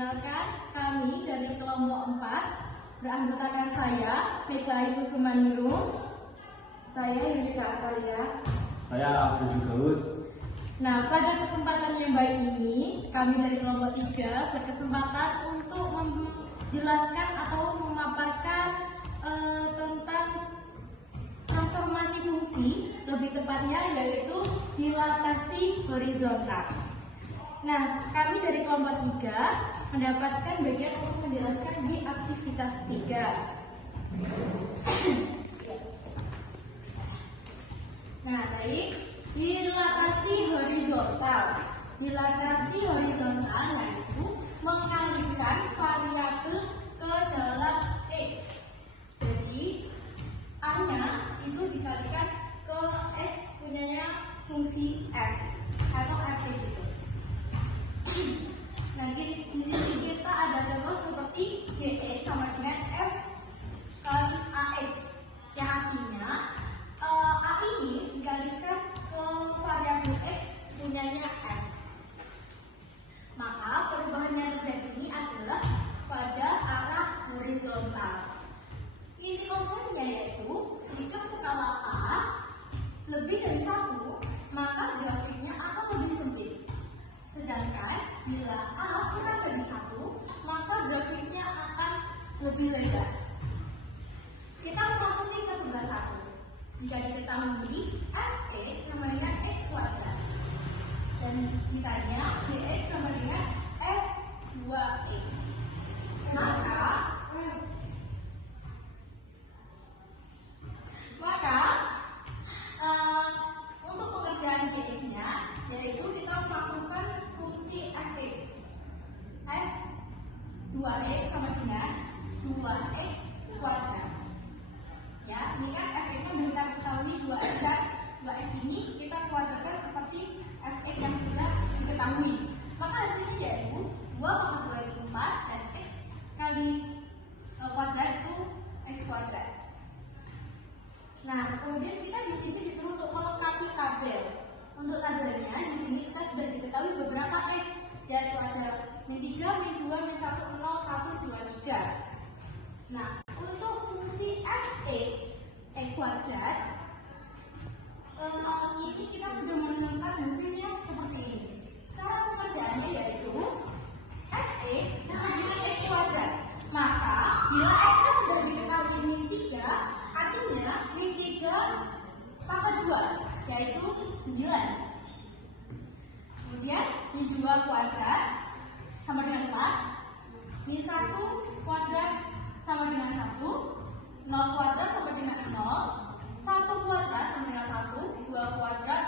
Perkenalkan, kami dari kelompok 4 beranggotakan saya, PKI Kusumanirung. Saya Yudhika Artalia. Saya Afrizul Gaus. Nah, pada kesempatan yang baik ini, kami dari kelompok 3 berkesempatan untuk menjelaskan atau memaparkan tentang transformasi fungsi, lebih tepatnya yaitu dilatasi horizontal. Nah, kami dari kelompok 3 mendapatkan bagian untuk menjelaskan di aktivitas 3. Nah, baik, dilatasi horizontal. Dilatasi horizontal yaitu mengalihkan variabel ke dalam X. Jadi, A-nya itu dikalikan ke X punyanya fungsi F atau F gitu. Nah, di sini kita ada contoh seperti GX sama dengan F kali AX, yang artinya A ini dikalikan ke variabel X punyanya F. Maka perubahan yang terjadi ini adalah pada arah horizontal. Inti konsepnya yaitu jika skala A lebih dari 1, maka grafiknya akan lebih sempit. Sedangkan bila A kurang dari 1, maka grafiknya akan lebih lebar. Kita memasuki ke tugas 1. Jika diketahui Fx sama dengan X kuadrat dan ditanya Bx sama dengan F2x, maka untuk pengerjaan Gx-nya yaitu kita memasukkan fungsi Fx. F2x sama dengan 2x kuadrat. Ya, ini kan Fx-nya sudah kita ketahui 2x dan 2x ini kita kuadratkan seperti Fx yang sudah diketahui. Maka hasilnya yaitu 2 × 2 itu 4 dan x kali kuadrat itu x kuadrat. Nah, kemudian kita di sini disuruh untuk melengkapi tabel. Untuk tabelnya di sini kita sudah diketahui beberapa x, yaitu ada min 3, min 2, min 1, 0, 1, 2, 3. Nah, untuk fungsi Fx x kuadrat ini kita sudah menemukan hasilnya seperti ini. Cara pengerjaannya yaitu Fx sama dengan x kuadrat. Maka bila x sudah diketahui min 3, artinya min 3 pangkat 2 yaitu 9. Kemudian min 2 kuadrat sama dengan 4, min 1 kuadrat sama dengan 1, 0 kuadrat sama dengan 0, 1 kuadrat sama dengan 1, 2 kuadrat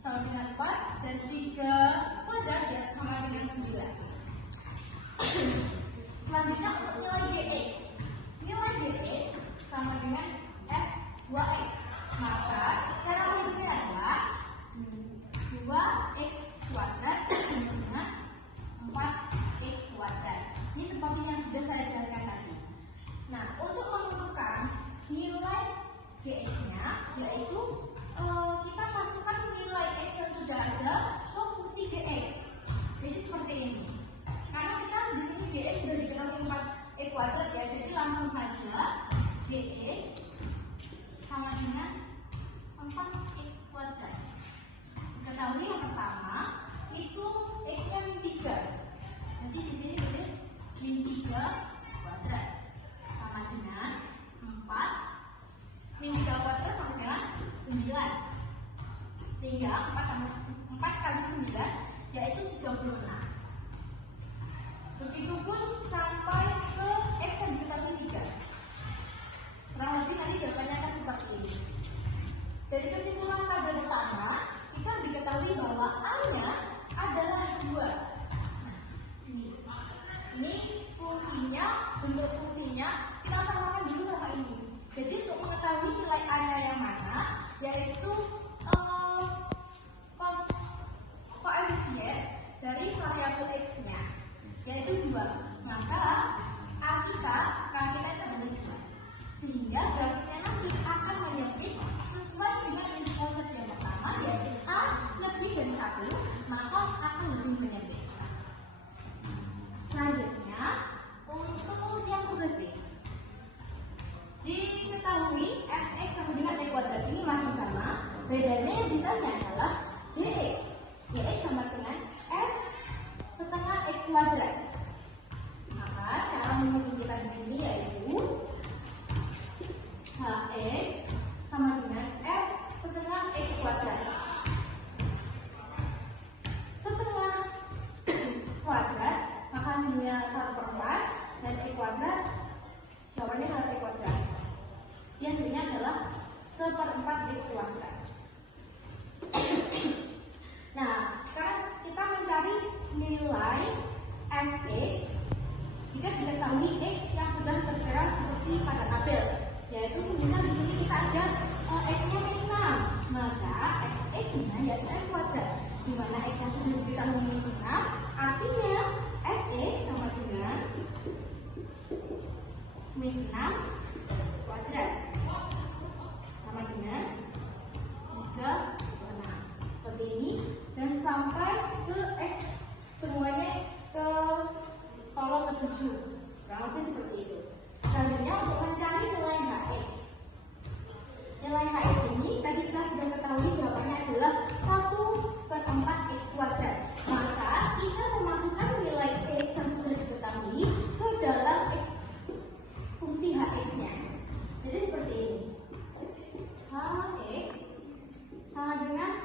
sama dengan 4, dan 3 kuadrat ya sama dengan 9. Selanjutnya untuk nilai Gx. Nilai Gx sama dengan F2x. Maka cara menghitungnya adalah 2x kuadrat sama dengan 4x kuadrat. Ini seperti yang sudah saya jelaskan tadi. Nah, untuk menentukan nilai Gx-nya yaitu kita masukkan nilai x yang sudah ada ke fungsi Gx. Jadi seperti ini. Karena kita di sini Gx sudah diketahui 4x kuadrat ya, jadi langsung saja Gx sama dengan 4x kuadrat. Ketahui yang pertama itu x-nya min 3. Nanti di sini tulis min 3 kuadrat sama dengan 4. Min 3 kuadrat sama dengan 9. Sehingga 4 kali 9 yaitu 36. Begitupun sampai ke x yang diketahui 3. Kurang lebih nanti jawabannya akan seperti ini. Dari kesimpulan tabel pertama, kita diketahui bahwa A-nya adalah 2. Ini fungsinya, bentuk fungsinya kita samakan dulu sama ini. Jadi untuk mengetahui nilai A-nya yang mana, yaitu koefisien dari variabel x-nya, yaitu 2. Maka A kita, sekarang kita itu ada 2. Sehingga grafiknya nanti akan menyempit sesuai dengan inti konsep yang pertama, yaitu A lebih dari 1, maka akan lebih menyempit. Selanjutnya diketahui fx sama dengan e kuadrat ini masih sama, bedanya yang ditanya adalah dx. Dx sama dengan f setengah e kuadrat. Maka cara menghitung kita di sini yaitu hx sama dengan f setengah e kuadrat. Setengah kuadrat, maka hasilnya 1/4 dan e kuadrat, jawabannya adalah e kuadrat. Hasilnya adalah 1/4 e kuadrat. Nah, sekarang kita mencari nilai Fe jika diketahui e yang sudah tertera seperti pada tabel, yaitu semisal di sini kita ada x-nya 6, maka f(x)-nya yaitu e kuadrat, di mana x-nya sudah diketahui 6, artinya f(x) sama dengan min 6 kuadrat sama dengan 36 seperti ini, dan sampai ke x semuanya ke kolom ke-7, kurang lebih seperti itu. Selanjutnya untuk mencari nilai hx. Nilai hx ini tadi kita sudah ketahui jawabannya adalah 1/4 x kuadrat. Maka kita memasukkan nilai x yang sudah diketahui ke dalam fungsi hx-nya. Jadi seperti ini. Hx sama dengan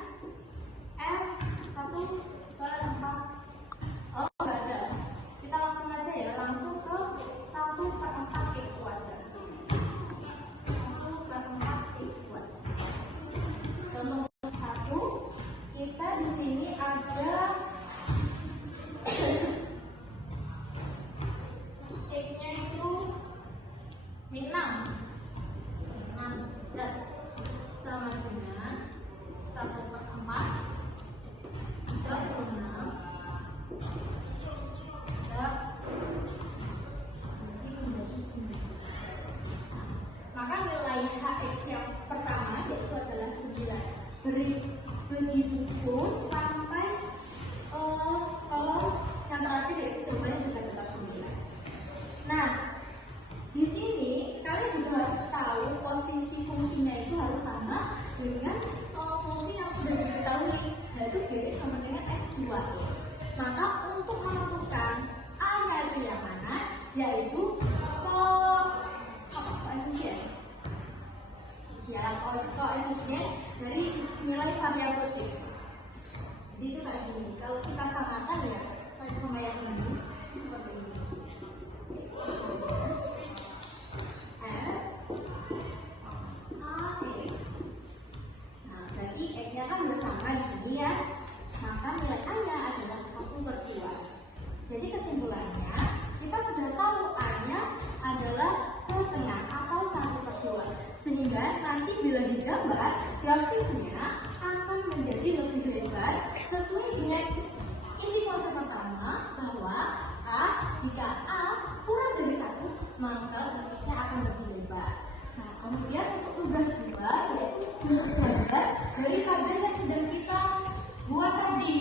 f 1/4. Oh, enggak ada. Kita langsung aja ya, langsung ke 1/4 x kuadrat. 1/4 x kuadrat. Contoh 1, kita di sini ada x-nya itu min 6 berat sama dengan 1/4 36. Maka nilai hx yang pertama yaitu adalah 9. Begitu pun sampai kalau yang terakhir yaitu jawabannya juga tetap 9. Nah, di sini kalian juga harus tahu posisi fungsinya itu harus sama dengan fungsi yang sudah diketahui, yaitu dx sama dengan x2. Maka untuk menentukan a-nya itu yang mana, yaitu koefisien. Ya, koefisien dari nilai variabel x. Jadi itu kayak gini. Kalau kita samakan ya, sama yang ini seperti ini. Nah, berarti x-nya kan bersama di sini ya. Maka nilai a-nya adalah 1/2. Jadi kesimpulannya, kita sudah tahu a-nya adalah setengah atau 1/2. Sehingga nanti bila digambar, grafiknya akan menjadi lebih lebar sesuai dengan inti konsep pertama bahwa jika a kurang dari 1, maka grafiknya akan lebih lebar. Nah, kemudian untuk tugas 2 yaitu menggambar dari tabel yang sedang kita buat tadi.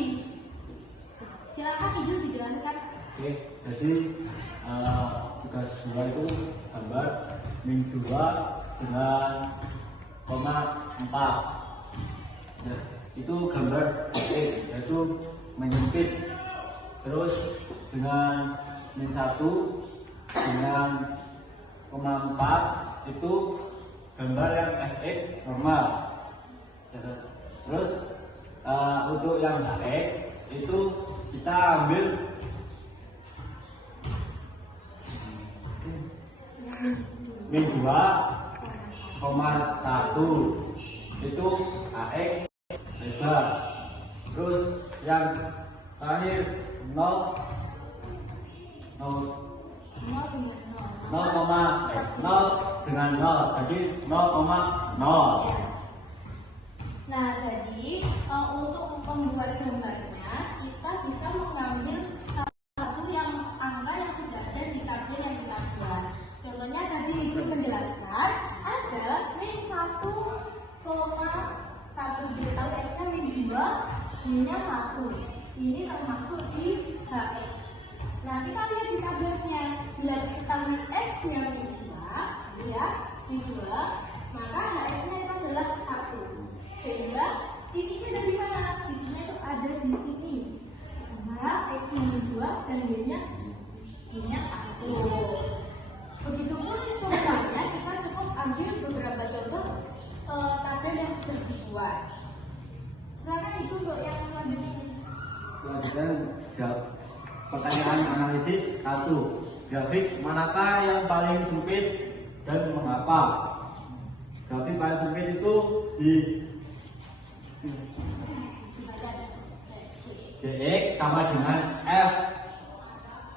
Silakan Ibu dijalankan. Oke, jadi tugas 2 itu gambar min 2 dengan koma 4. Ya, itu gambar titik, yaitu menyempit. Terus dengan min 1 dengan koma 4 itu gambar yang fx normal. Ya, terus untuk yang hx itu kita ambil min 2,1 itu AX lebar. Terus yang terakhir 0 dengan 0, jadi 0,0. Nah, jadi untuk membuat gambarnya kita bisa mengambil salah satu yang angka yang sudah ada di tabel yang kita buat. Contohnya tadi Ibu menjelaskan ada min 1,1, diketahui x-nya min 2, min-nya 1. Ini termasuk di hx. Nah, kita lihat di tabelnya, bila diketahui x-nya min 2, ya, di 2, maka HX-nya itu adalah 1. Sehingga titiknya dari mana? Titiknya itu ada di sini. Maka X-nya di 2 dan Y-nya 1. Begitupun semuanya kita cukup ambil beberapa contoh tabel yang sudah dibuat. Sekarang itu untuk yang selanjutnya. Selanjutnya pertanyaan analisis 1. Grafik manakah yang paling sempit dan mengapa? Grafik paling sempit itu di Dx sama dengan F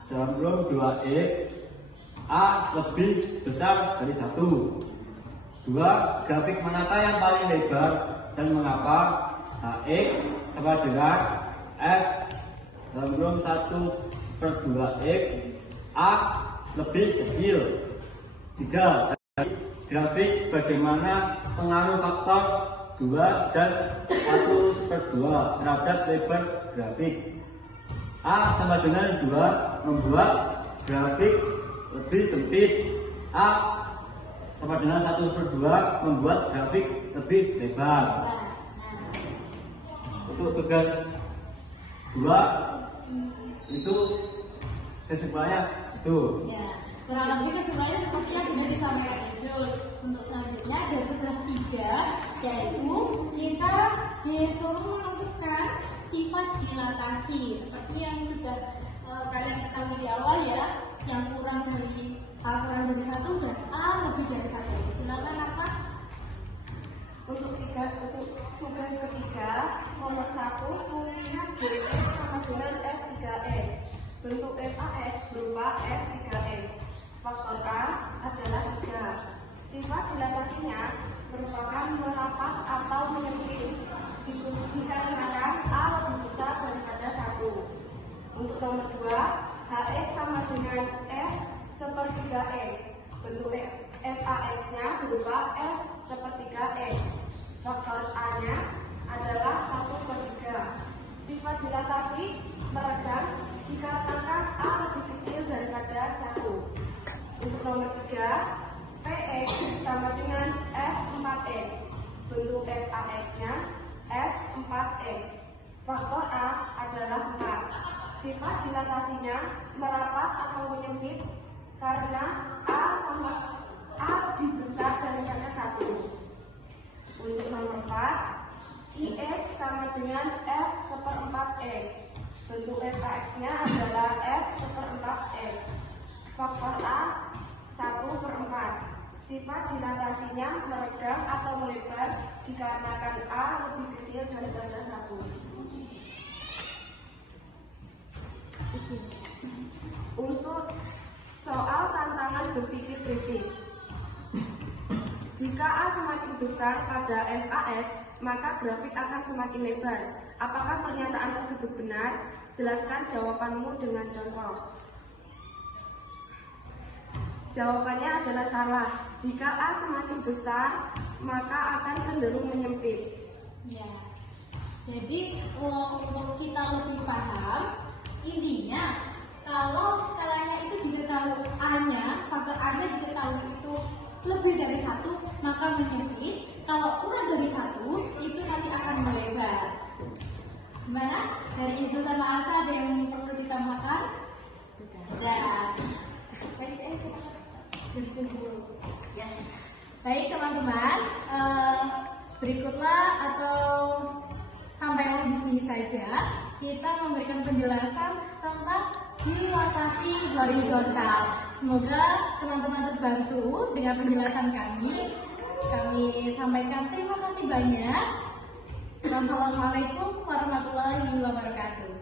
dalam kurung 2x A lebih besar dari 1. 2. Grafik manakah yang paling lebar dan mengapa? Hx sama dengan F dalam kurung 1/2x A lebih kecil. 3. Grafik bagaimana pengaruh faktor 2 dan 1/2 terhadap lebar grafik. A sama dengan 2 membuat grafik lebih sempit. A sama dengan 1/2 membuat grafik lebih lebar. Untuk tugas 2 itu kesimpulannya itu. Ya, kurang lebih kesimpulannya seperti yang sudah disampaikan Ijul. Untuk selanjutnya ada tugas 3, yaitu kita disuruh menentukan sifat dilatasi seperti yang sudah kalian ketahui di awal ya, yang kurang dari A kurang dari 1 dan A lebih dari 1. Silakan apa? Untuk tugas ketiga, nomor 1, fungsinya Gx sama dengan F3x. Bentuk Fax berupa F3x. Faktor A adalah 3. Sifat dilatasinya merupakan merapat atau menyempit dikarenakan A lebih besar daripada 1. Untuk nomor 2, Hx sama dengan F/3x. Bentuk Fax-nya berupa F/3x. Faktor A-nya adalah 1/3. Sifat dilatasi meredam dikarenakan A lebih kecil daripada 1. Untuk nomor 3, Px sama dengan F4x. Bentuk Fax-nya F4x. Faktor A adalah 4. Sifat dilatasinya merapat atau menyempit karena A lebih besar daripada 1. Untuk nomor 4, Ix sama dengan F/4x. Bentuk Fax-nya adalah F/4x. Faktor A 1/4. Sifat dilatasinya meredam atau melebar dikarenakan A lebih kecil daripada 1. Untuk soal tantangan berpikir kritis, jika A semakin besar pada Fax, maka grafik akan semakin lebar. Apakah pernyataan tersebut benar? Jelaskan jawabanmu dengan contoh. Jawabannya adalah salah. Jika A semakin besar, maka akan cenderung menyempit. Ya. Jadi untuk kita lebih paham, intinya kalau skalanya itu diketahui A-nya, faktor A-nya diketahui itu lebih dari 1, maka menyempit. Kalau kurang dari 1, itu nanti akan melebar. Gimana? Dari itu sama Arta ada yang perlu ditambahkan? Sudah. Baik teman-teman, berikutlah atau sampai di sini saja kita memberikan penjelasan tentang dilatasi horizontal. Semoga teman-teman terbantu dengan penjelasan kami. Kami sampaikan terima kasih banyak. Wassalamualaikum warahmatullahi wabarakatuh.